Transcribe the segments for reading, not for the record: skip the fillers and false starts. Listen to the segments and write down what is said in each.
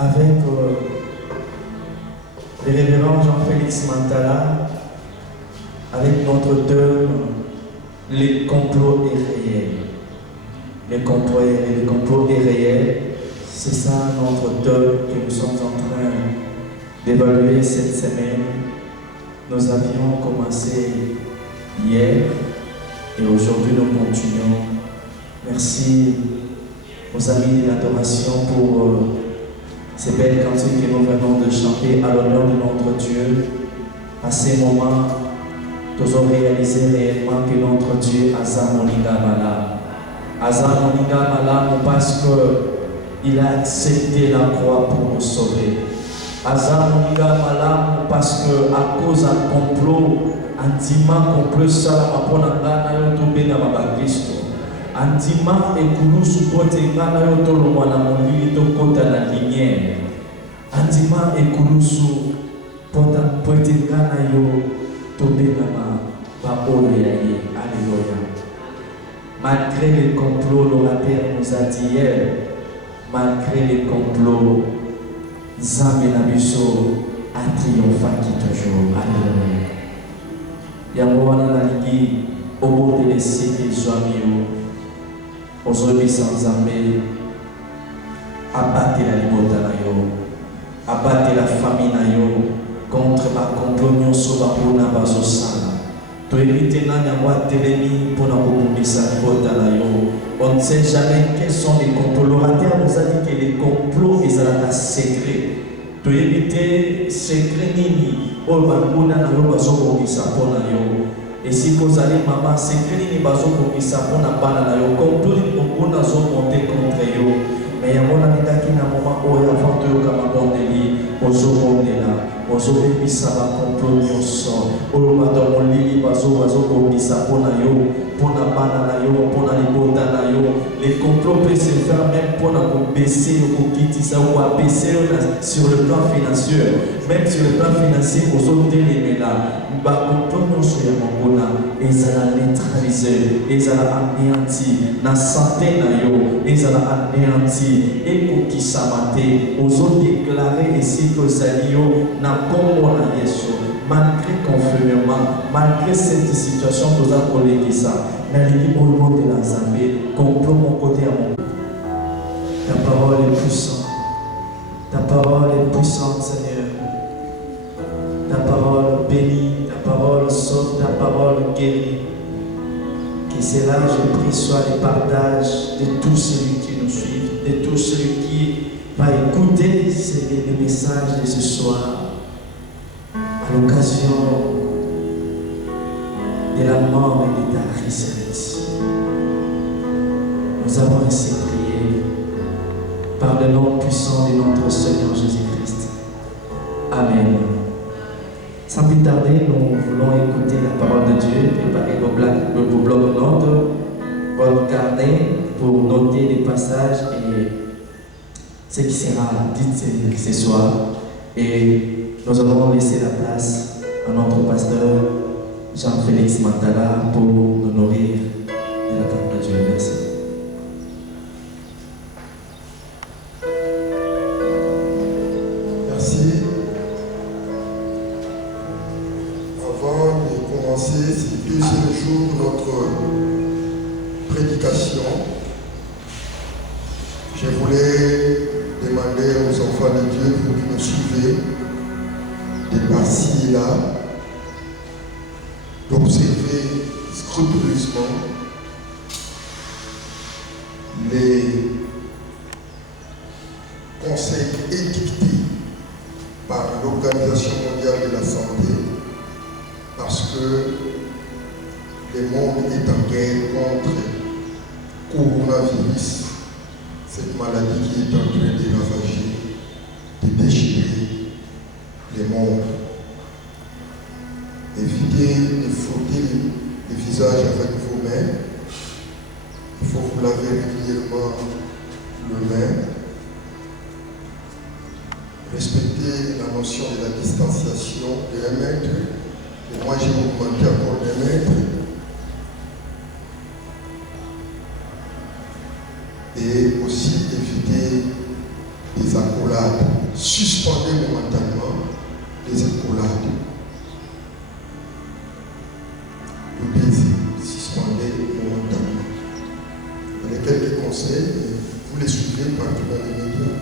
Avec le révérend Jean-Félix Mantala, avec notre deuil, le complot est réel. Le complot est réel. C'est ça notre deuil que nous sommes en train d'évaluer cette semaine. Nous avions commencé hier et aujourd'hui nous continuons. Merci aux amis de l'adoration pour ces belles cantiques que nous venons de chanter à l'honneur de notre Dieu. À ces moments, nous avons réalisé réellement que notre Dieu a Moninga Mala. Aza Moninga Mala parce qu'il a accepté la croix pour nous sauver. Aza Moninga Mala parce que à cause d'un complot, complot ça pour Christ. Andima ekulu supote ngana yo tolo mwana molili to kota na lumière. Andima ekulu su pota pote ngana yo to benama ba oleaye. Alléluia. Malgré les complots, l'orateur nous a dit hier, malgré les complots, Zame Nabiso a triomphé toujours. Alléluia. Yamwana naliki obo de laisser les joyeux. Aujourd'hui, sans Zambé, abattre la liberté, abattre la famille contre ma compagnon sur la route à Bazosana. Pour éviter d'être télémi pour la sa liberté. On ne sait jamais quels sont les complots. L'orateur nous a dit que les complots ils sont secrets. Pour éviter secret nini, on va nous et si vous allez, maman, c'est que les bateaux pour qui ça pour la banane, complot on a monté contre eux. Mais il y a un moment où il y a un peu de lit, aux eaux là, aux eaux qui ça va complot au sol. Au matin, on lit les bateaux pour qui ça pour la banane, pour la libota, les complots peuvent se faire même pour baisser ou quitter ça ou baisser sur le plan financier. Même sur le plan financier, aux autres éléments là. Et ça l'a neutralisé, et ça l'a anéanti, la santé et ça l'a anéanti, et pour qui s'amater, aux autres déclaré ici que ça n'a pas malgré confinement, malgré cette situation, nous avons collé ça, mais il dit au nom de la Zambie, complot mon côté à mon. Ta parole est puissante, ta parole est puissante, Seigneur, ta parole bénie. Ta parole sauve, ta parole guérit. Que cela, je prie, soit le partage de tous ceux qui nous suivent, de tous ceux qui vont écouter les messages de ce soir à l'occasion de la mort et de ta résurrection. Nous avons ainsi prié par le nom puissant de notre Seigneur Jésus-Christ. Amen. Sans plus tarder, nous voulons écouter la parole de Dieu, préparer vos blocs-notes, votre carnet pour noter les passages et ce qui sera dit ce soir. Et nous allons laisser la place à notre pasteur Jean-Félix Mantala pour nous nourrir de la parole de Dieu. Merci. C'est le deuxième jour de notre prédication. Je voulais demander aux enfants de Dieu pour qu'ils nous suivent de par-ci et là, d'observer scrupuleusement les conseils édictés par l'Organisation mondiale de la santé. Parce que le monde est en guerre contre le coronavirus, cette maladie qui est en train de ravager, de déchirer le monde. Évitez de frotter le visage avec vos mains. mains. Il faut vous laver régulièrement les mains. Respecter la notion de la distanciation de 1 mètre. Et moi, j'ai augmenté encore d'1 mètre. Et aussi éviter les accolades. Suspendez momentanément les accolades. Le baiser, suspendez momentanément. Dans les quelques conseils, vous les suivez partout dans les médias.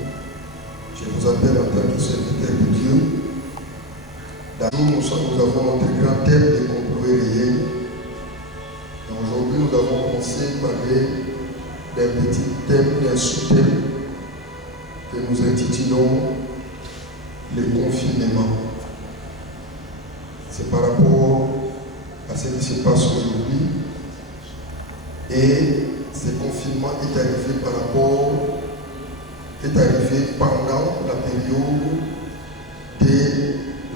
Je vous appelle en tant que serviteur de Dieu. D'abord, nous avons notre grand thème des complots réels. Aujourd'hui, nous avons commencé par des petits thèmes, des sous-thèmes que nous intitulons le confinement. C'est par rapport à ce qui se passe aujourd'hui. Et ce confinement est arrivé pendant la période de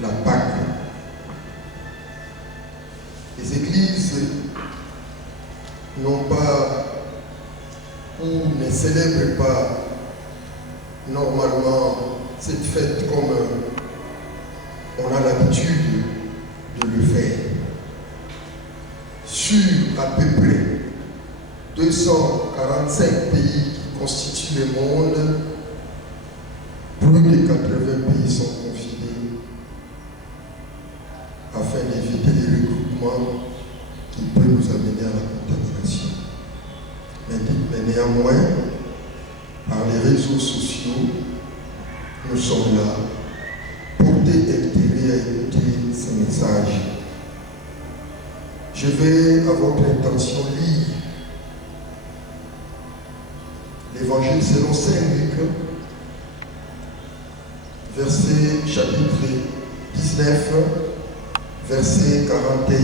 la Pâque. Les églises n'ont pas ou ne célèbrent pas normalement cette fête comme on a l'habitude de le faire. Sur à peu près 245 pays qui constituent le monde, plus de 80 pays sont confinés afin d'éviter les regroupements qui peuvent nous amener à la contamination. Mais néanmoins, par les réseaux sociaux, nous sommes là, portés intérêt à écouter ces messages. Je vais, à votre intention, lire l'Évangile selon Saint Luc, chapitre 19, verset 41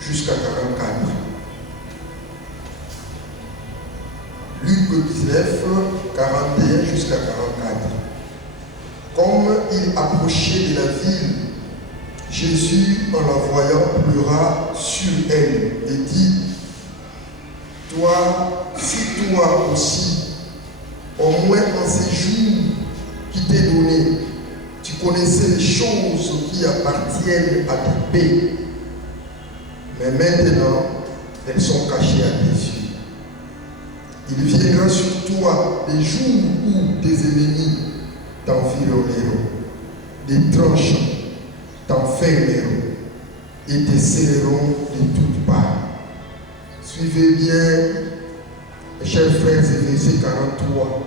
jusqu'à 44. Luc 19, 41 jusqu'à 44. Comme il approchait de la ville, Jésus, en la voyant, pleura sur elle et dit: Toi, si toi aussi, au moins en ces jours qui t'est donné, tu connaissais les choses qui appartiennent à ta paix, mais maintenant, elles sont cachées à tes yeux. Il viendra sur toi des jours où tes ennemis t'environneront, des tranchants t'enfermeront et te serreront de toutes parts. Suivez bien, mes chers frères, et verset 43.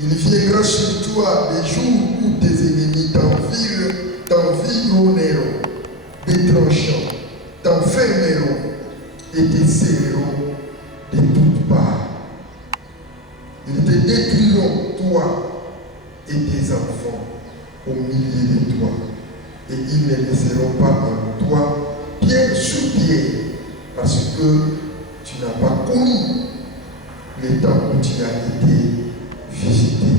Il viendra sur toi des jours où tes ennemis t'environneront, des tranchants t'enfermeront et te serreront de toutes parts. Ils te détruiront, toi et tes enfants, au milieu de toi. Et ils ne laisseront pas en toi pierre sur pierre, parce que tu n'as pas connu le temps où tu as été visité.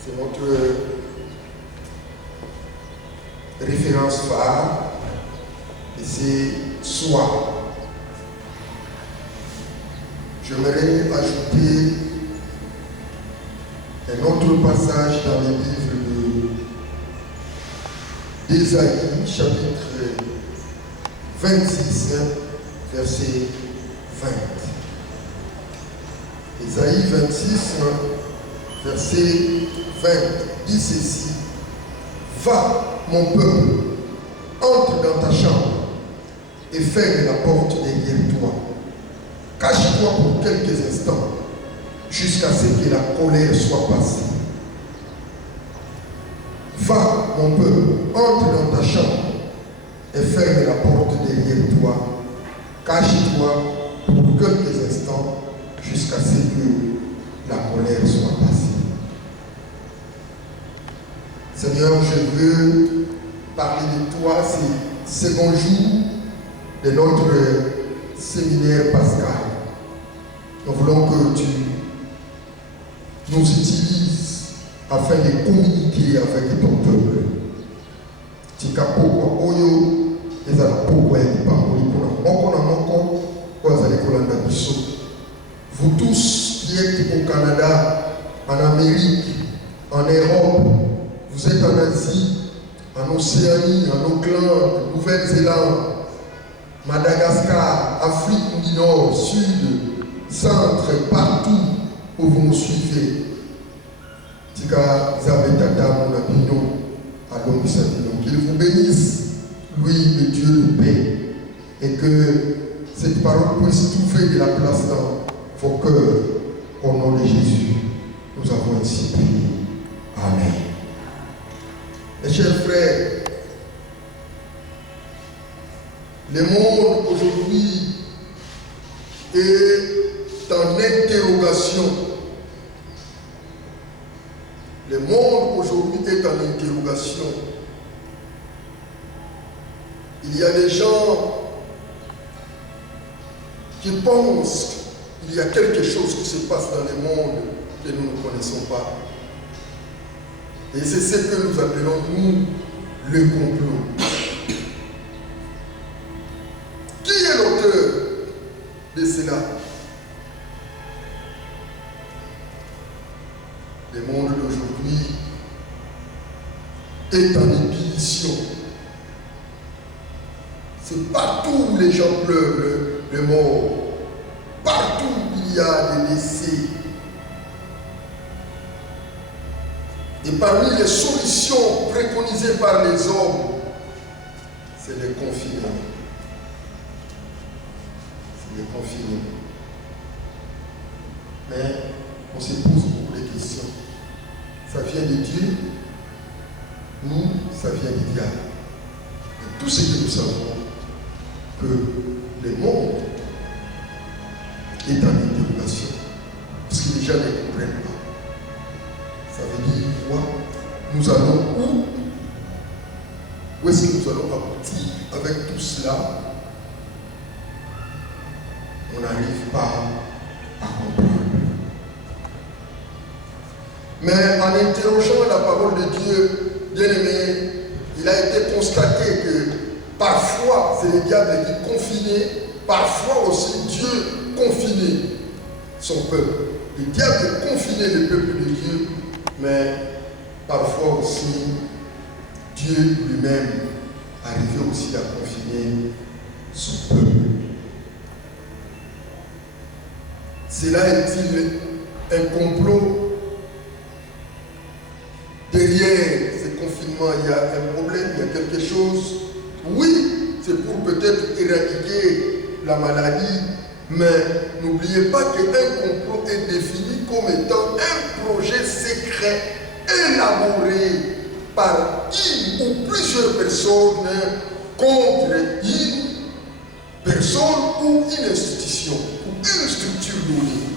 C'est notre référence phare et c'est soi. J'aimerais ajouter un autre passage dans le livre d'Ésaïe, chapitre 26, verset 20. Ésaïe 26, verset 20, dit ceci: Va, mon peuple, entre dans ta chambre et ferme la porte derrière toi. Cache-toi pour quelques instants, jusqu'à ce que la colère soit passée. Va, mon peuple, entre dans ta chambre et ferme la porte derrière toi. Cache-toi pour quelques instants, jusqu'à ce que la colère soit passée. Seigneur, je veux parler de toi ces seconds jours de notre séminaire pascal. Nous voulons que tu nous utilises afin de communiquer avec ton peuple. Tika pokwa oyo ezala pokwa ya lipango likona moko na moko au Canada, en Amérique, en Europe, vous êtes en Asie, en Océanie, en Auckland, Nouvelle-Zélande, Madagascar, Afrique du Nord, Sud, Centre, partout où vous nous suivez. Tika Zabetata, mon abino, allons qu'il vous bénisse, lui, le Dieu de paix, et que cette parole puisse trouver de la place dans vos cœurs. Au nom de Jésus, nous avons ainsi prié. Amen. Mes chers frères, le monde aujourd'hui est en interrogation. Le monde aujourd'hui est en interrogation. Il y a des gens qui pensent qu'il y a quelque chose qui se passe dans le monde que nous ne connaissons pas. Et c'est ce que nous appelons, nous, le complot. Qui est l'auteur de cela? Le monde d'aujourd'hui est en ébullition. C'est partout où les gens pleurent le mort. Partout il y a des décès. Et parmi les solutions préconisées par les hommes, c'est les confinements. C'est les confinements. Mais on se pose beaucoup de questions. Ça vient de Dieu? Nous, ça vient du diable. Et tout ce que nous savons, que le monde est en interrogation. Parce que les gens ne comprennent pas. Ça veut dire quoi? Nous allons où? Où est-ce que nous allons aboutir avec tout cela? On n'arrive pas à comprendre. Mais en interrogeant la parole de Dieu, bien aimé, il a été constaté que parfois c'est le diable qui confinait, parfois aussi Dieu confinait son peuple. Le diable confinait le peuple de Dieu, mais parfois aussi Dieu lui-même arrivait aussi à confiner son peuple. Cela est-il un complot? Derrière ce confinement, il y a un problème, il y a quelque chose. Oui, c'est pour peut-être éradiquer la maladie, mais n'oubliez pas qu'un complot est défini comme étant un projet secret élaboré par une ou plusieurs personnes contre une personne ou une institution ou une structure donnée.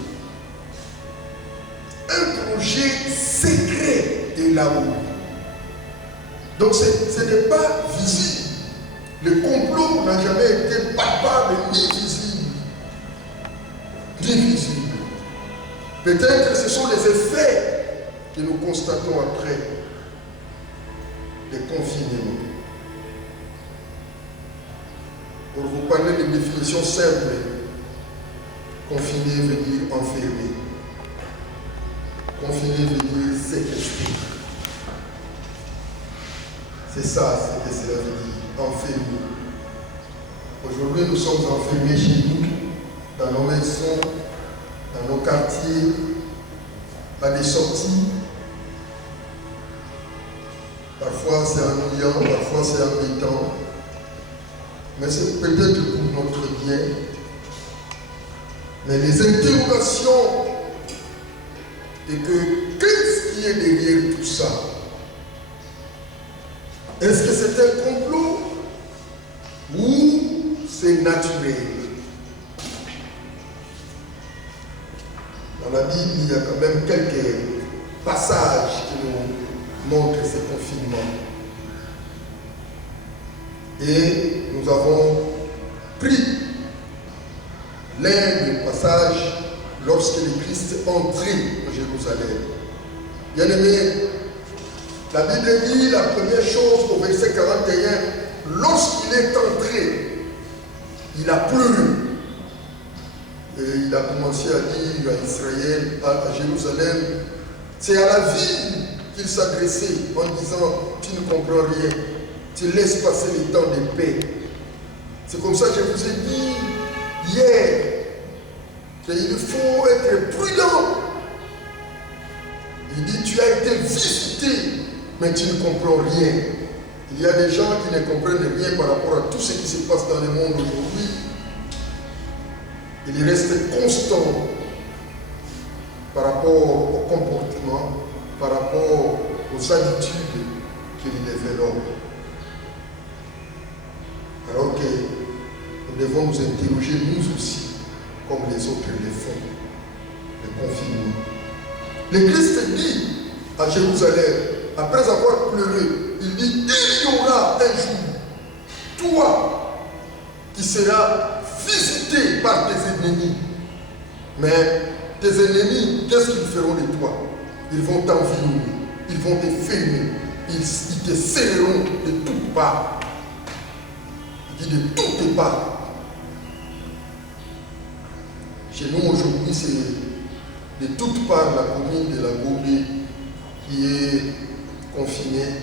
Un projet secret élaboré. Donc ce n'est pas visible. Le complot n'a jamais été palpable ni visible. Ni visible. Peut-être ce sont les effets que nous constatons après les confinements. Pour vous parler d'une définition simple, confiner veut dire enfermer. Confiner veut dire séquestrer. C'est ça ce que cela veut dire, enfermer. Aujourd'hui, nous sommes enfermés chez nous, dans nos maisons, dans nos quartiers, à des sorties. Parfois c'est ennuyant, parfois c'est embêtant, mais c'est peut-être pour notre bien. Mais les interrogations, et que qu'est-ce qui est derrière tout ça? Est-ce que c'est un complot ou c'est naturel? Dans la Bible, il y a quand même quelques passages qui nous montrent ce confinement. Et nous avons pris l'un des passages lorsque le Christ entrait en Jérusalem. Bien aimé, la Bible dit la première chose au verset 41, lorsqu'il est entré, il a pleuré. Et il a commencé à dire à Israël, à Jérusalem, c'est à la ville qu'il s'adressait en disant, tu ne comprends rien, tu laisses passer les temps de paix. C'est comme ça que je vous ai dit hier qu'il faut être prudent. Il dit, tu as été visité, mais tu ne comprends rien. Il y a des gens qui ne comprennent rien par rapport à tout ce qui se passe dans le monde aujourd'hui. Il reste constant par rapport au comportement, par rapport aux habitudes qu'il développe. Alors que nous devons nous interroger nous aussi, comme les autres le font, le confinement. Le Christ dit à Jérusalem, après avoir pleuré, il dit, il y aura un jour, toi, qui seras visité par tes ennemis. Mais tes ennemis, qu'est-ce qu'ils feront de toi? Ils vont t'environner, ils vont te fermer, ils te serreront de toutes parts. Il dit de toutes parts. Chez nous aujourd'hui, c'est de toutes parts la commune de la Gobé qui est confinée,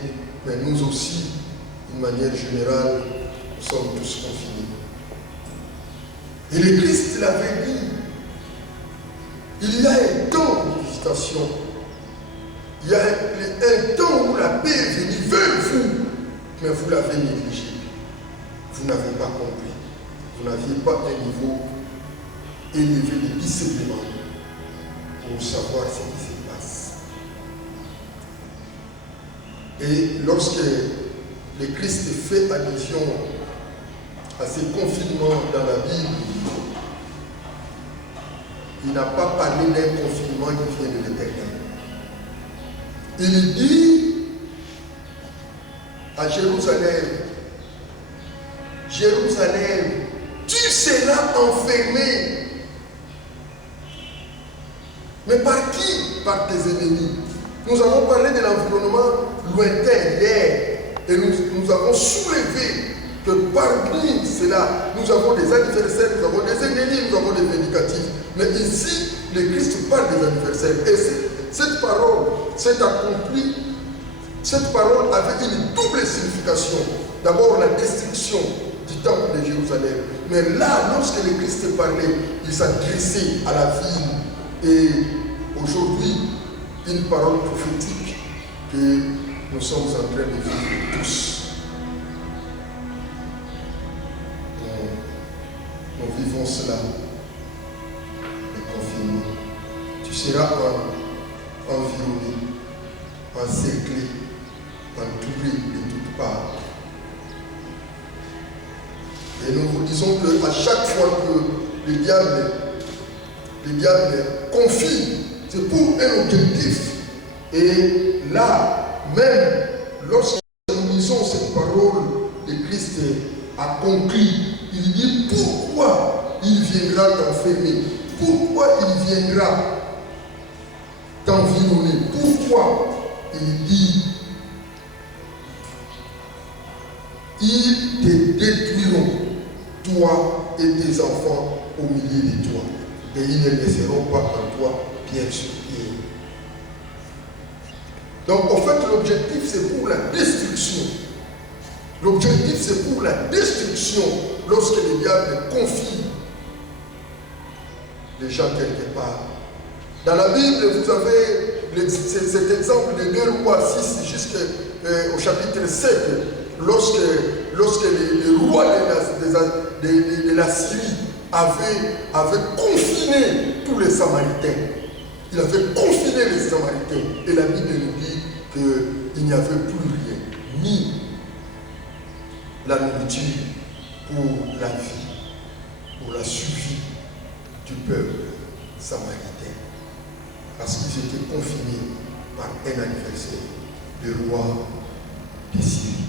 mais nous aussi, d'une manière générale, nous sommes tous confinés. Et le Christ l'avait dit, il y a un temps de visitation, il y a un temps où la paix est venue vers vous, mais vous l'avez négligé. Vous n'avez pas compris. Vous n'aviez pas un niveau élevé de discernement pour savoir ce qui se passe. Et lorsque le Christ fait allusion à ces confinements dans la Bible, il n'a pas parlé d'un confinement qui vient de l'Éternel. Il dit à Jérusalem, Jérusalem, tu seras enfermé. Mais par qui? Par tes ennemis. Nous avons parlé de l'environnement lointain hier et nous avons soulevé que parmi cela, nous avons des adversaires, nous avons des ennemis, nous avons des vindicatifs. Mais ici, le Christ parle des adversaires. Et cette parole s'est accomplie. Cette parole avait une double signification. D'abord, la destruction du temple de Jérusalem. Mais là, lorsque le Christ parlait, il s'adressait à la ville. Et aujourd'hui, une parole prophétique que nous sommes en train de vivre tous. Nous vivons cela, le confinement. Tu seras environné, encerclé, entouré de toutes parts. Et nous vous disons qu'à chaque fois que le diable confie, c'est pour un objectif. Et là, même lorsque nous lisons cette parole, le Christ a conclu. Il dit pourquoi il viendra t'enfermer, pourquoi il viendra t'environner, pourquoi il dit ils te détruiront, toi et tes enfants au milieu de toi, et ils ne laisseront pas en toi pierre sur pierre. Donc en fait l'objectif c'est pour la destruction. L'objectif c'est pour la destruction lorsque le diable confie les gens quelque part. Dans la Bible, vous avez cet exemple de 2 Rois 6 jusqu'au chapitre 7, lorsque le roi de la Syrie avait confiné tous les Samaritains. Il avait confiné les Samaritains. Et la Bible nous dit qu'il n'y avait plus rien, ni la nourriture pour la vie, pour la survie du peuple samaritain. Parce qu'ils étaient confinés par un adversaire, le roi de Syrie.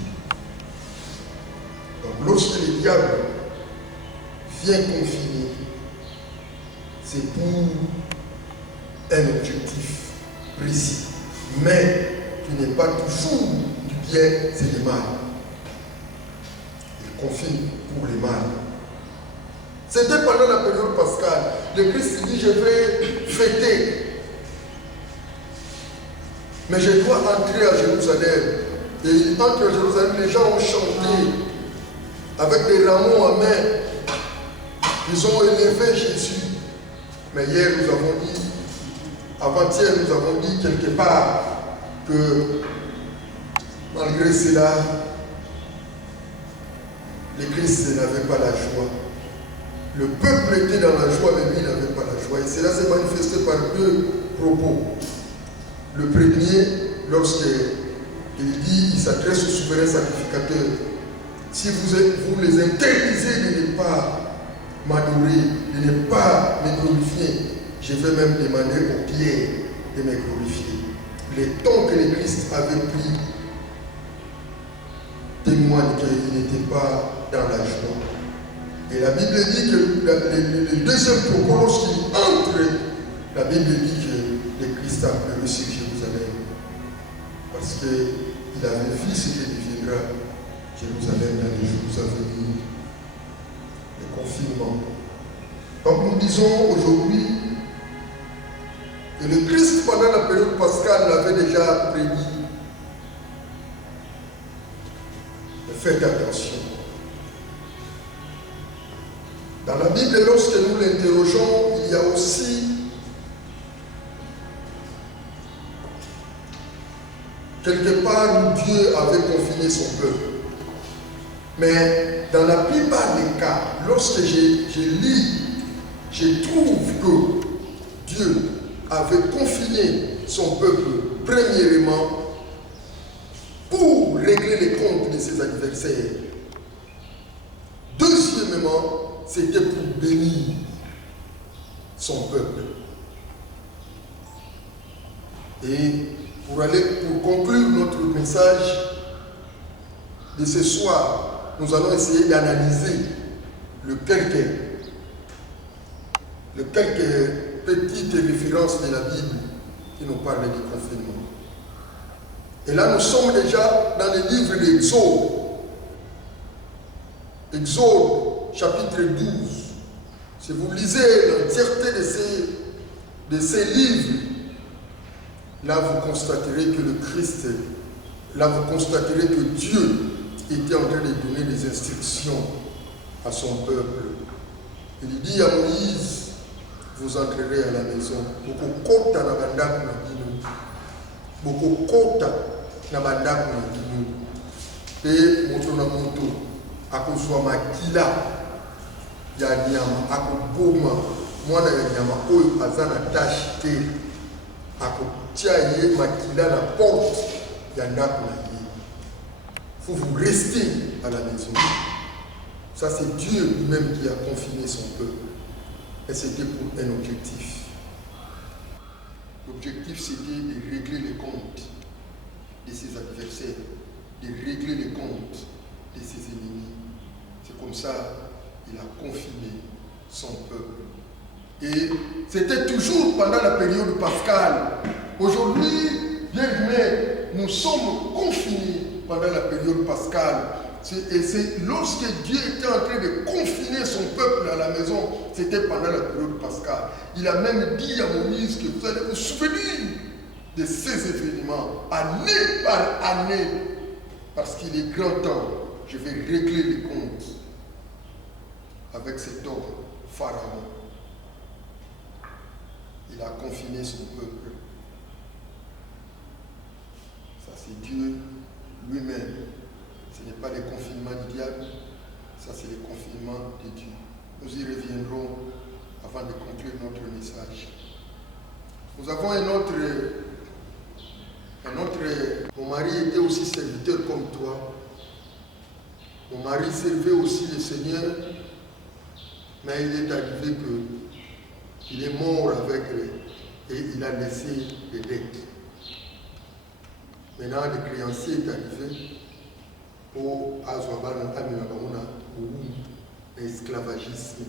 Donc lorsque le diable vient confiner, c'est pour un objectif précis. Mais qui n'est pas toujours du bien, c'est le mal. Il confine pour le mal. C'était pendant la période pascale. Le Christ dit, je vais fêter. Mais je dois entrer à Jérusalem. Et il entre à Jérusalem, les gens ont chanté avec des rameaux en main. Ils ont élevé Jésus. Mais hier, nous avons dit, avant-hier, nous avons dit quelque part que malgré cela, le Christ n'avait pas la joie. Le peuple était dans la joie, mais lui n'avait pas la joie. Et cela s'est manifesté par deux propos. Le premier, lorsqu'il dit, il s'adresse au souverain sacrificateur. Si vous les interdisez de ne pas m'adorer, de ne pas me glorifier, je vais même demander aux pierres de me glorifier. Les temps que le Christ avait pris témoignent qu'il n'était pas dans la joie. Et la Bible dit que le deuxième propos, lorsqu'il entre, la Bible dit que le Christ a pleuré sur Jérusalem. Parce qu'il avait vu ce que deviendra Jérusalem dans les jours à venir. Le confinement. Donc nous disons aujourd'hui que le Christ, pendant la période pascale, l'avait déjà prédit. Mais faites attention. Dans la Bible, lorsque nous l'interrogeons, il y a aussi quelque part où Dieu avait confiné son peuple. Mais dans la plupart des cas, lorsque je lis, je trouve que Dieu avait confiné son peuple premièrement pour régler les comptes de ses adversaires. Deuxièmement, c'était pour bénir son peuple. Et pour conclure notre message de ce soir, nous allons essayer d'analyser le quelques petites références de la Bible qui nous parlent du confinement. Et là, nous sommes déjà dans le livre d'Exode. Exode, chapitre 12. Si vous lisez l'entièreté de ces livres, là vous constaterez que le Christ, là vous constaterez que Dieu était en train de donner des instructions à son peuple. Il dit à Moïse, vous entrerez à la maison. Bokokota na bandaku na bino. Bokokota na bandaku na bino. Pe moto na moto akozwa makila ya nyama akoboma mwana ya nyama oyo aza na tache te akotia ye makila na porte ya ndako na ye. Faut vous rester à la maison. Ça c'est Dieu lui-même qui a confiné son peuple. Et c'était pour un objectif. L'objectif c'était de régler les comptes de ses adversaires, de régler les comptes de ses ennemis. C'est comme ça qu'il a confiné son peuple. Et c'était toujours pendant la période pascale. Aujourd'hui, bien aimé, nous sommes confinés pendant la période pascale. Et c'est lorsque Dieu était en train de confiner son peuple à la maison, c'était pendant la période pascale. Il a même dit à Moïse que vous allez vous souvenir de ces événements, année par année, parce qu'il est grand temps, je vais régler les comptes avec cet homme, Pharaon. Il a confiné son peuple. Ça c'est Dieu lui-même. Ce n'est pas le confinement du diable, ça c'est le confinement de Dieu. Nous y reviendrons avant de conclure notre message. Nous avons un autre, mon mari était aussi serviteur comme toi. Mon mari servait aussi le Seigneur, mais il est arrivé qu'il est mort avec et il a laissé les dettes. Maintenant, le créancier est arrivé pour esclavagisme.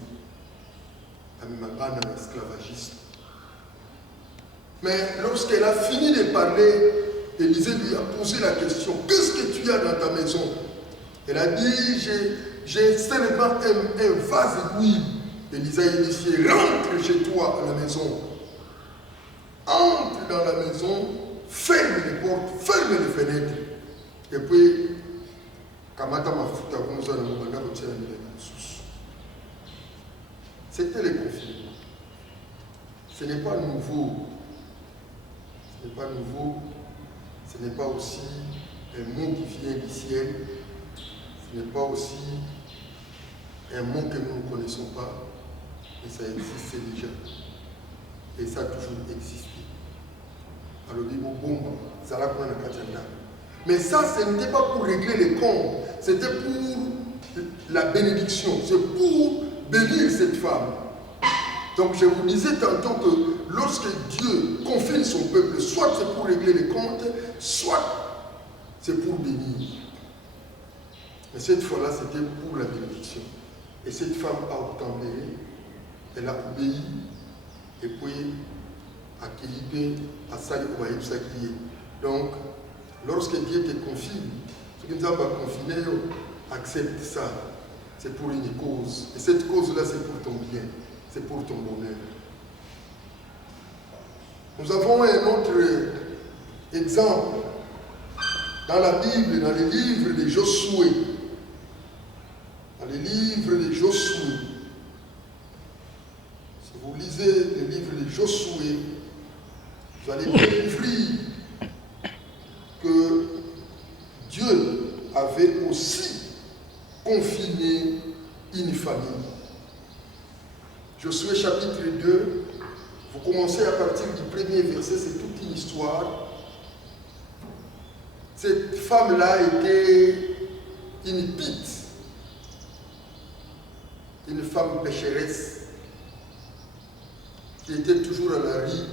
Mais lorsqu'elle a fini de parler, Élisée lui a posé la question, qu'est-ce que tu as dans ta maison? Elle a dit, j'ai seulement un vase d'huile Élisa initié, rentre chez toi à la maison. Entre dans la maison, ferme les portes, ferme les fenêtres. Et puis, Kamata Mafuta, c'était les conflits. Ce n'est pas nouveau. Ce n'est pas nouveau. Ce n'est pas aussi un mot qui vient du ciel. Ce n'est pas aussi un mot que nous ne connaissons pas. Mais ça existait déjà. Et ça a toujours existé. Alors, mais ça, ce n'était pas pour régler les comptes. C'était pour la bénédiction. C'est pour bénir cette femme. Donc, je vous disais tantôt que lorsque Dieu confine son peuple, soit c'est pour régler les comptes, soit c'est pour bénir. Mais cette fois-là, c'était pour la bénédiction. Et cette femme a obtempéré, elle a obéi, et puis à Kélipe, à Sali Ouaïb. Donc, lorsque Dieu te confine, ce qui nous a pas confiné, accepte ça. C'est pour une cause. Et cette cause-là, c'est pour ton bien. C'est pour ton bonheur. Nous avons un autre exemple dans la Bible, dans les livres de Josué. Dans les livres de Josué. Si vous lisez les livres de Josué, vous allez découvrir que Dieu avait aussi confiné une famille. Josué chapitre 2, vous commencez à partir du premier verset, c'est toute une histoire. Cette femme-là était une pite, une femme pécheresse qui était toujours à la rue.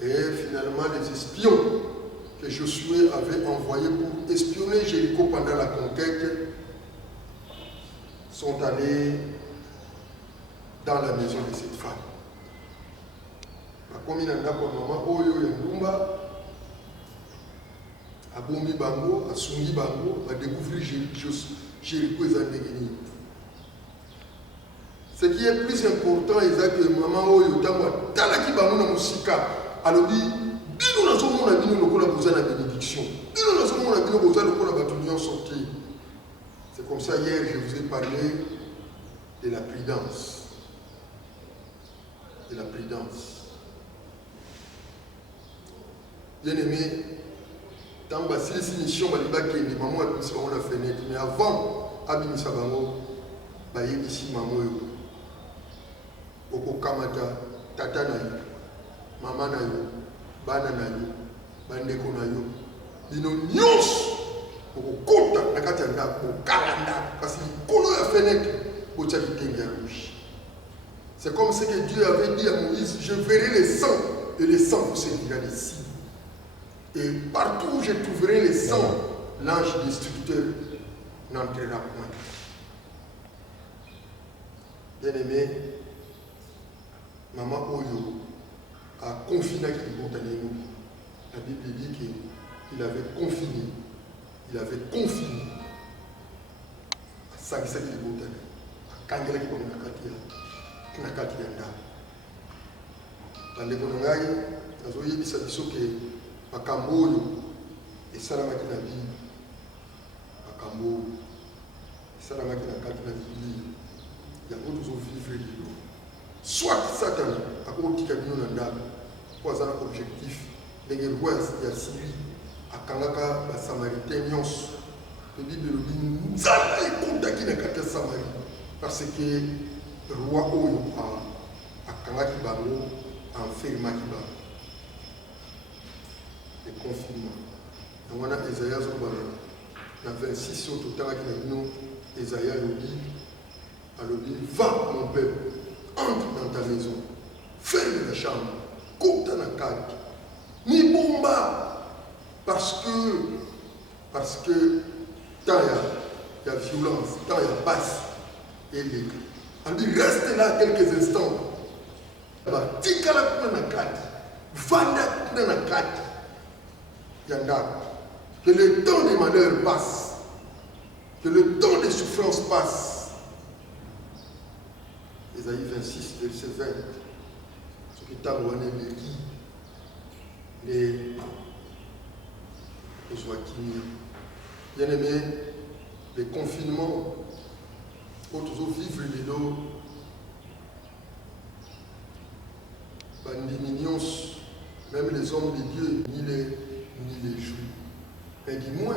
Et finalement, les espions que Josué avait envoyés pour espionner Jéricho pendant la conquête sont allés dans la maison de cette femme. Comme il y a un maman, Oyo Yandumba, à Bombi Bango, à Sungi Bango, à découvrir Jéricho et Zandegeni. Ce qui est plus important, c'est que maman Oyo Tama, Talaki Bango na Musika, alors dit, nous avons besoin de la bénédiction. Nous avons besoin de la l'union sortie. C'est comme ça, hier, je vous ai parlé de la prudence. De la prudence. Bien aimé, dans la mission, les mamans ont mis sur la fenêtre. Mais avant, Abim Sabango, ici, maman, Oko Kamata, Tata Nayo, Maman Nayo, Bana Nayo, Bandeko Nayo, Dino Nyos, Oko Kota, Nakatanda, Oko Kalanda, parce qu'il y a la fenêtre, au Tchaditenga rouge. C'est comme ce que Dieu avait dit à Moïse, je verrai les sangs, et les sangs vous servira d'ici. Et partout où je trouverai les sangs, l'ange destructeur n'entrera point. Bien-aimé, Maman Oyo a confiné Kilibotanéno. La Bible dit qu'il avait confiné. Il avait confiné à Sangisa Kilibotané, à Kangela Kilibotané. Nakati yanda. Bandeko nangai azoyebisa biso ke makambo oyo esalamaki na Bible. Makambo oyo esalamaki na kati na Bible. Yango tozovivre lelo. Soit Satan akotika bino na ndako po aza na objectif ndenge roi ya Syrie akangaka basamaritain nyonso. La Bible elobi nzala ekotaki na kati ya Samarie parce que roi oyo akangaki bango enfermaki bango. Le confinement. Donc on a Esaïa na 26 oyo totangaki na bino Esaïa alobi va mon peuple, entre dans ta maison, ferme la chambre, kota na kati, ni bomba parce que tant il y a violence, tant il y a basse et les on dit reste là quelques instants. Tikala kuna na kati, vanda kuna na kati. Yanda. Que le temps des malheurs passe, que le temps des souffrances passe. Ésaïe 26, verset 20. Ce qui t'a donné les Joachim. Bien aimé, les confinements, autres vivre les dos, même les hommes de Dieu, ni les jouent. Mais du moins,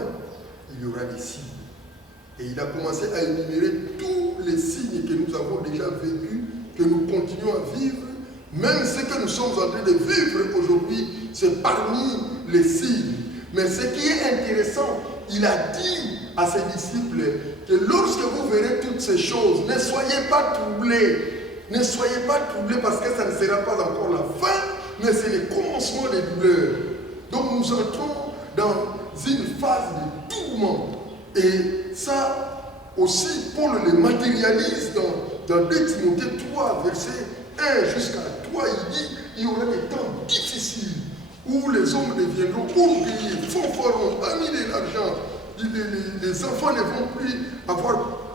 il y aura des signes. Et il a commencé à énumérer tous les signes que nous avons déjà vécus, que nous continuons à vivre. Même ce que nous sommes en train de vivre aujourd'hui, c'est parmi les signes. Mais ce qui est intéressant, il a dit à ses disciples que lorsque vous verrez toutes ces choses, ne soyez pas troublés. Ne soyez pas troublés parce que ça ne sera pas encore la fin, mais c'est le commencement des douleurs. Donc nous entrons dans une phase de tourment. Et ça aussi, Paul le matérialise dans 2 Timothée 3, verset 1 jusqu'à 3. Il dit il y aura des temps difficiles où les hommes deviendront orgueilleux, fanfarons, amis de l'argent. Les enfants ne vont plus avoir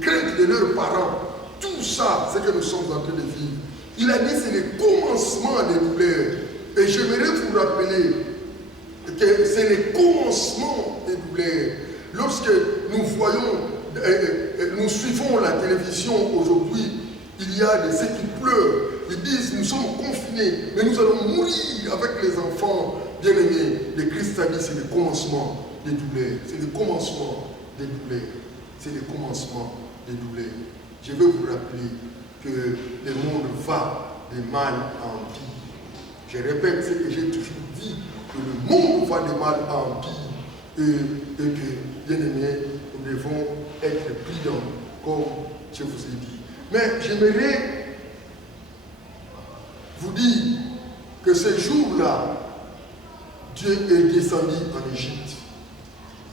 crainte de leurs parents. Tout ça, c'est que nous sommes en train de vivre. Il a dit c'est le commencement des douleurs. Et j'aimerais vous rappeler que c'est le commencement des douleurs. Lorsque nous voyons, nous suivons la télévision aujourd'hui, il y a ceux qui pleurent. Ils disent nous sommes confinés, mais nous allons mourir avec les enfants bien-aimés. Le Christ a dit c'est le commencement des douleurs. C'est le commencement des douleurs. C'est le commencement des douleurs. Je veux vous rappeler que le monde va de mal en pire. Je répète ce que j'ai toujours dit, que le monde va de mal en pire et que, bien aimés, nous devons être prudents, comme je vous ai dit. Mais j'aimerais vous dire que ce jour-là, Dieu est descendu en Égypte.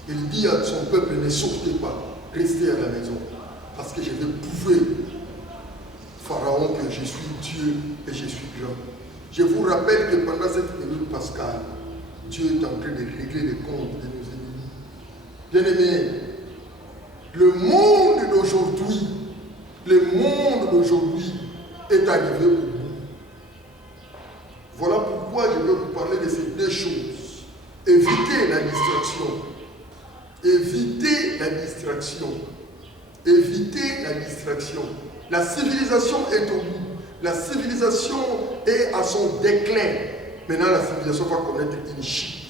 Il dit à son peuple, ne sortez pas, restez à la maison. Parce que je vais prouver, Pharaon, que je suis Dieu et je suis grand. Je vous rappelle que pendant cette période pascale, Dieu est en train de régler les comptes de nos ennemis. Bien-aimés, le monde d'aujourd'hui est arrivé au bout. Voilà pourquoi je veux vous parler de ces 2 choses. Évitez la distraction. Évitez la distraction. Évitez la distraction. La civilisation est au bout. La civilisation est à son déclin. Maintenant, la civilisation va connaître une chute.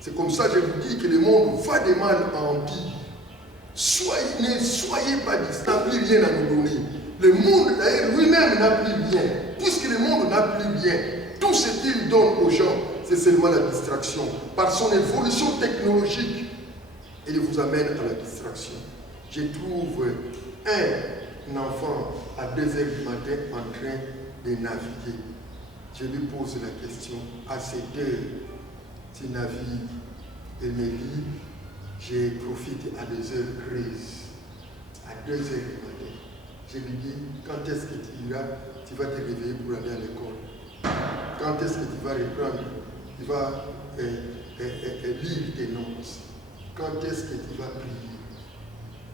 C'est comme ça que je vous dis que le monde va de mal en pire. Ne soyez pas distraits. Il n'a plus rien à nous donner. Le monde, d'ailleurs, lui-même n'a plus rien. Puisque le monde n'a plus rien, tout ce qu'il donne aux gens, c'est seulement la distraction. Par son évolution technologique, il vous amène à la distraction. Je trouve un enfant à 2 heures du matin en train de naviguer. Je lui pose la question, à cette heure, tu navigues? Il me dit, je profite à 2 heures grises. À 2 heures du matin. Je lui dis, quand est-ce que tu vas te réveiller pour aller à l'école? Quand est-ce que tu vas reprendre? Tu vas lire tes notes. Quand est-ce que tu vas prier?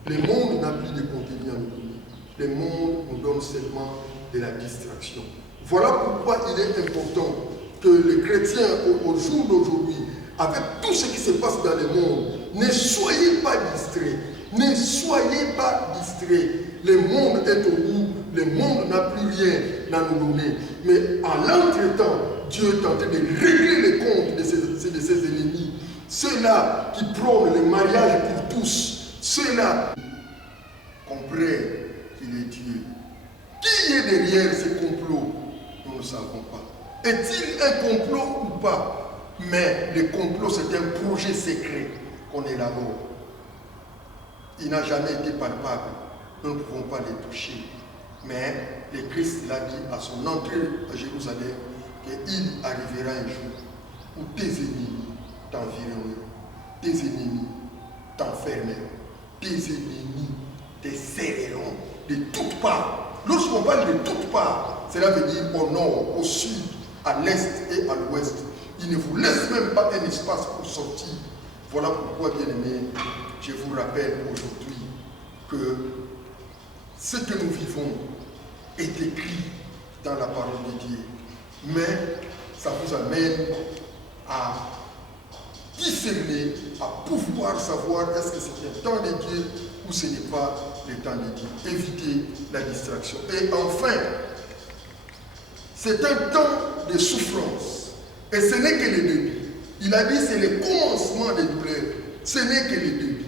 Le monde n'a plus de contenu à nous donner. Le monde nous donne seulement de la distraction. Voilà pourquoi il est important que les chrétiens, au jour d'aujourd'hui, avec tout ce qui se passe dans le monde, ne soyez pas distraits. Ne soyez pas distraits. Le monde est au bout. Le monde n'a plus rien à nous donner. Mais à l'entretemps, Dieu est en train de régler les comptes de ses ennemis. Ceux-là qui prônent le mariage pour tous. Ceux-là comprennent qu'il est Dieu. Qui est derrière ce complot? Nous ne savons pas. Est-il un complot ou pas? Mais le complot, c'est un projet secret qu'on élabore. Il n'a jamais été palpable. Nous ne pouvons pas les toucher. Mais le Christ l'a dit à son entrée à Jérusalem qu'il arrivera un jour où tes ennemis t'environneront, tes ennemis t'enfermeront, tes ennemis te serreront de toutes parts. Lorsqu'on parle de toutes parts, cela veut dire au nord, au sud, à l'est et à l'ouest. Il ne vous laisse même pas un espace pour sortir. Voilà pourquoi, bien-aimés, je vous rappelle aujourd'hui que ce que nous vivons est écrit dans la parole de Dieu. Mais ça vous amène à discerner, à pouvoir savoir est-ce que c'est un temps de Dieu ou ce n'est pas le temps de Dieu. Évitez la distraction. Et enfin, c'est un temps de souffrance. Et ce n'est que le début. Il a dit c'est le commencement des douleurs. Ce n'est que le début.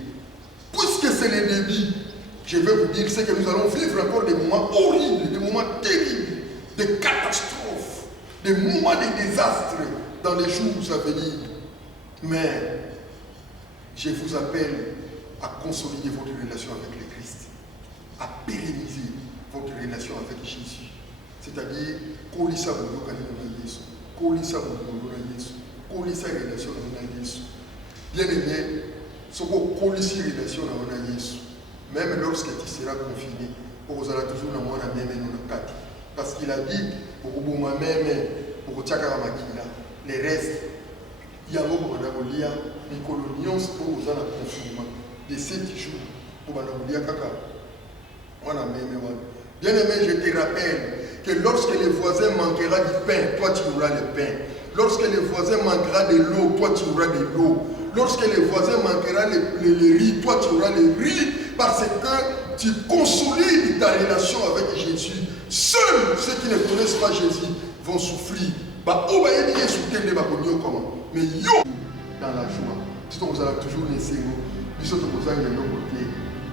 Puisque c'est le début, je vais vous dire c'est que nous allons vivre encore des moments horribles, des moments terribles, des catastrophes, des moments de désastre dans les jours à venir. Mais je vous appelle à consolider votre relation avec le Christ, à pérenniser votre relation avec Jésus. C'est-à-dire, kolisa boyokani na Yesu, kolisa boyokani na Yesu, kolisa relation na Yesu. Bien aimé, ce qu'on kolisi relation na Yesu, même lorsque tu seras confiné, vous allez toujours dans la même kati. Parce qu'il a dit, pour vous même, pour tchaka makila, les restes. Il y a un moment où il y a une colonie pour vous en confinement de 7 jours pour vous dire kaka. Bien aimé, je te rappelle que lorsque les voisins manquera du pain, toi tu auras le pain. Lorsque les voisins manquera de l'eau, toi tu auras de l'eau. Lorsque les voisins manquera le riz, toi tu auras le riz parce que tu consolides ta relation avec Jésus. Seuls ceux qui ne connaissent pas Jésus vont souffrir. Mais yo dans la joie. Si vous allez toujours laisser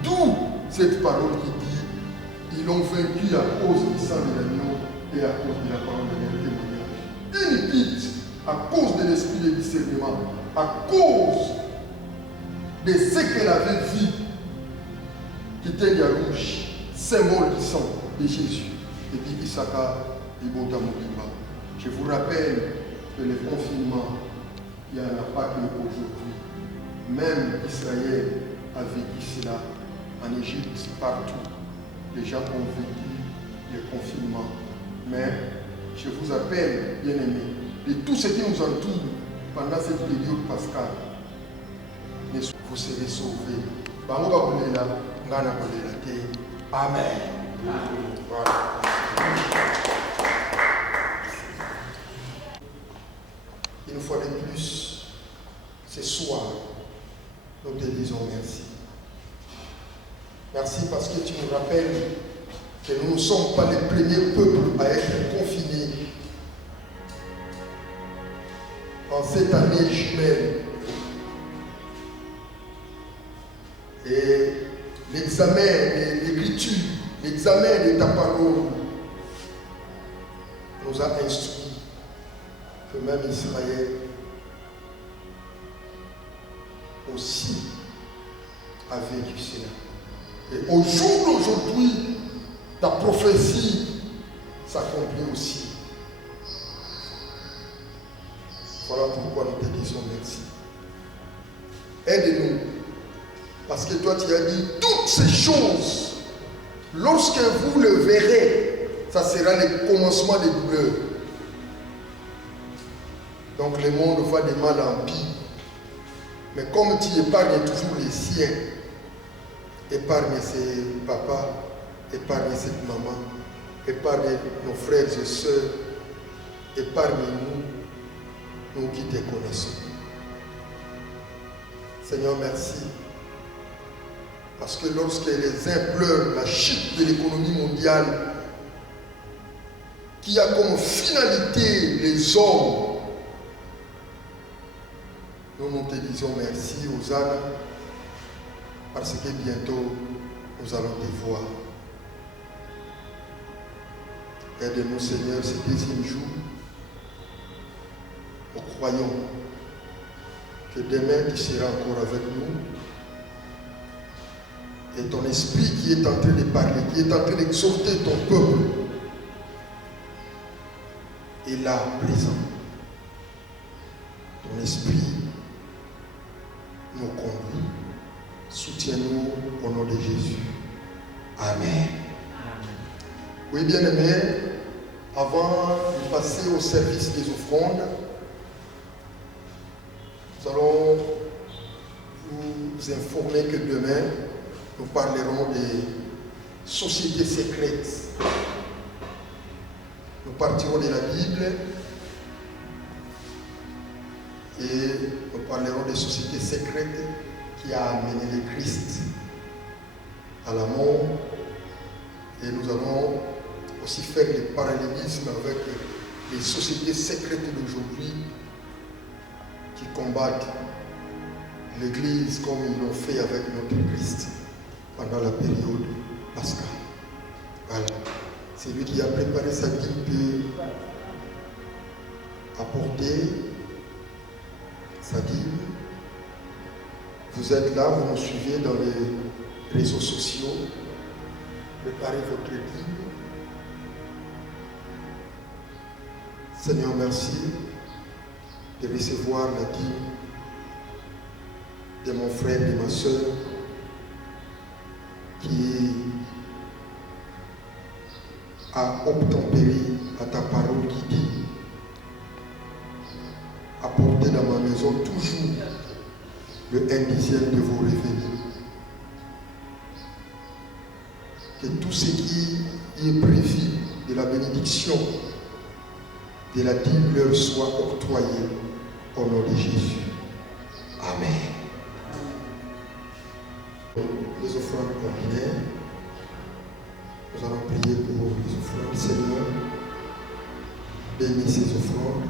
d'où cette parole qui dit ils l'ont vaincu à cause du sang de l'agneau et à cause de la parole de témoignage. Une quitte à cause de l'esprit de discernement, à cause de ce qu'elle avait vu, qui était le rouge, symbole du sang de Jésus. Et puis Isaka et Botamokima. Je vous rappelle que le confinement, il n'y en a pas qu'aujourd'hui. Même Israël a vécu cela en Égypte, partout. Les gens ont vécu le confinement. Mais je vous appelle, bien-aimés, de tout ce qui nous entoure pendant cette période pascale, vous serez sauvés. Amen. Voilà. Une fois de plus, ce soir, nous te disons merci. Merci parce que tu nous rappelles que nous ne sommes pas les premiers peuples à être confinés en cette année jumelle. Et l'examen de l'écriture, l'examen de ta parole nous a instruits que même Israël aussi a vécu cela. Et au jour d'aujourd'hui, ta prophétie s'accomplit aussi. Voilà pourquoi nous te disons merci. Aide-nous. Parce que toi tu as dit toutes ces choses, lorsque vous le verrez, ça sera le commencement des douleurs. Donc le monde va de mal en pire. Mais comme tu épargnes toujours les siens, épargne ses papas, épargne cette maman, épargne nos frères et sœurs, épargne-nous, nous qui te connaissons. Seigneur, merci. Parce que lorsque les uns pleurent la chute de l'économie mondiale, qui a comme finalité les hommes, nous te disons merci aux ânes, parce que bientôt nous allons te voir. Aide-nous, Seigneur, ce deuxième jour. Nous croyons que demain tu seras encore avec nous. Et ton esprit qui est en train de parler, qui est en train d'exhorter ton peuple, est là, présent. Ton esprit nous conduit. Soutiens-nous au nom de Jésus. Amen. Oui, bien-aimés, avant de passer au service des offrandes, nous allons vous informer que demain, nous parlerons des sociétés secrètes. partirons de la Bible et nous parlerons des sociétés secrètes qui a amené le Christ à la mort. Et nous allons aussi faire le parallélisme avec les sociétés secrètes d'aujourd'hui qui combattent l'Église comme ils l'ont fait avec notre Christ pendant la période pascale. Voilà. C'est lui qui a préparé sa vie peut apporter sa dîme. Vous êtes là, vous nous suivez dans les réseaux sociaux. Préparez votre dîme. Seigneur, merci de recevoir la dîme de mon frère et de ma soeur qui a obtempéré à ta parole qui dit apportez dans ma maison toujours le 1/10 de vos revenus. Que tout ce qui est prévu de la bénédiction de la dîme leur soit octroyé au nom de Jésus. Amen. Les offrandes ordinaires. Nous allons prier pour les offrandes. Seigneur, bénis ces offrandes.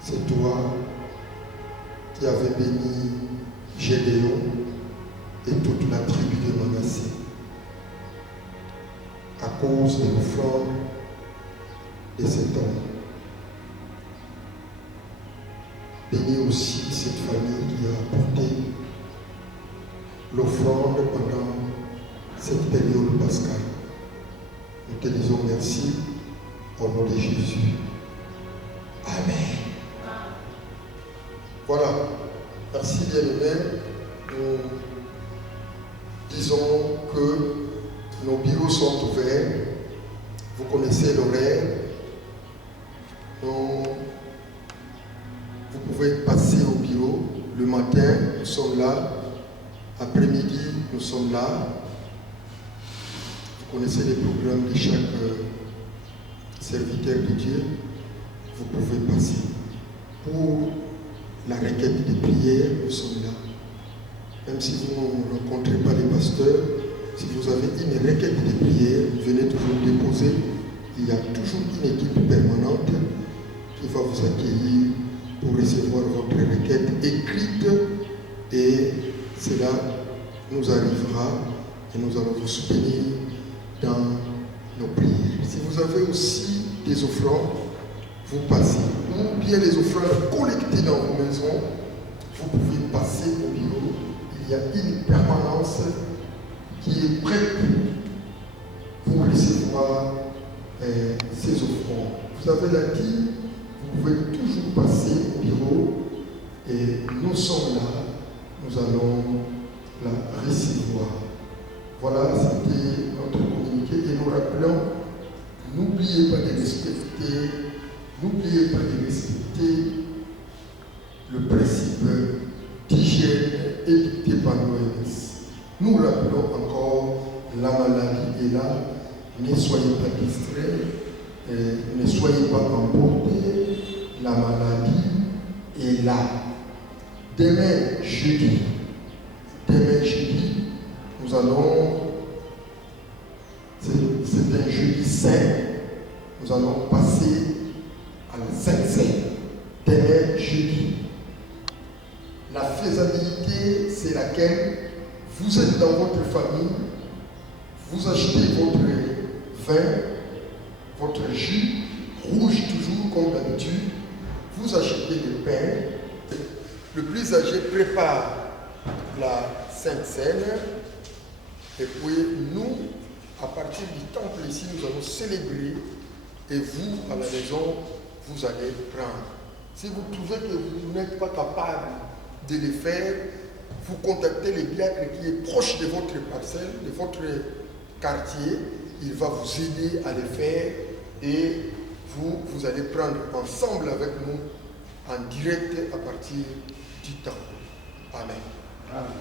C'est toi qui avais béni Gédéon et toute la tribu de Manassé à cause de l'offrande de cet homme. Bénis aussi cette famille qui a apporté l'offrande pendant cette période pascale. Nous te disons merci au nom de Jésus. Amen. Voilà. Merci bien-aimés. Nous disons que nos bureaux sont ouverts. Vous connaissez l'horaire. Vous pouvez passer au bureau. Le matin, nous sommes là. Après-midi, nous sommes là. Vous connaissez les programmes de chaque serviteur de Dieu. Vous pouvez passer. Pour la requête de prière, nous sommes là. Même si vous ne rencontrez pas les pasteurs, si vous avez une requête de prière, venez toujours déposer. Il y a toujours une équipe permanente qui va vous accueillir pour recevoir votre requête écrite et cela nous arrivera et nous allons vous soutenir dans nos prières. Si vous avez aussi des offrandes, vous passez. Ou bien les offrandes collectées dans vos maisons, vous pouvez passer au bureau. Il y a une permanence qui est prête pour recevoir ces offrandes. Vous avez la dîme, vous pouvez toujours passer au bureau et nous sommes là, nous allons la recevoir. Voilà, c'était notre communiqué et nous rappelons, n'oubliez pas de respecter le principe d'hygiène édicté par l'OMS. Nous rappelons encore, la maladie est là, ne soyez pas distraits, ne soyez pas emportés, la maladie est là. Demain jeudi, nous allons, c'est un jeudi saint, nous allons passer à la Sainte Seine. Demain jeudi. La faisabilité, c'est laquelle vous êtes dans votre famille, vous achetez votre vin, votre jus, rouge toujours comme d'habitude, vous achetez le pain, le plus âgé prépare la Sainte Seine, et puis nous, à partir du temple ici, nous allons célébrer, et vous, à la maison, vous allez prendre. Si vous trouvez que vous n'êtes pas capable de le faire, vous contactez le diacre qui est proche de votre parcelle, de votre quartier, il va vous aider à le faire et vous allez prendre ensemble avec nous en direct à partir du temple. Amen. Amen.